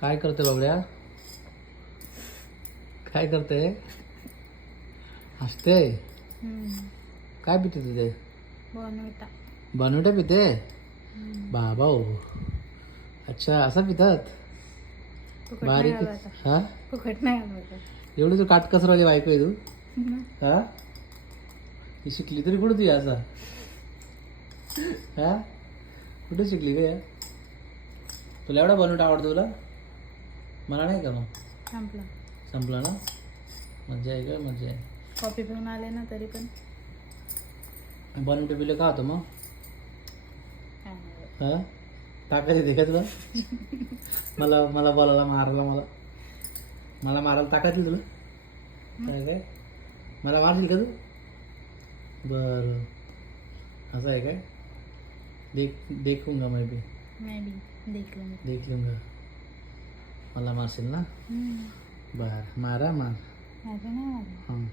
काय करते बाबड्या? काय करते? हसते? काय पिते तिथे बनवटे पिते? बाबा हो अच्छा असं पितात? बारीक हा? एवढी तू काटकसरवाली बायको आहे तू? हा? ही शिकली तरी कुठं तू असा? हा? कुठे शिकली का तुला एवढा बनवटा आवडतो तुला? मला नाही का मग? संपलं. संपला ना? मजा आहे का मजा आहे. कॉफी पिऊन आले ना तरी पण. बनवटे पिलं का होतं मग. काय नाही. हा? ताकद येते का तुला? मला मला बोलायला मारायला मला. मला मारायला ताकद येईल तुला? काय काय? मला मारशील का तू? बरं. असं आहे काय? देख देखूंगा मैं भी मैं भी देख लूंगी देख लूंगा मला मारशील ना. बरं मारा मार. नाही हां.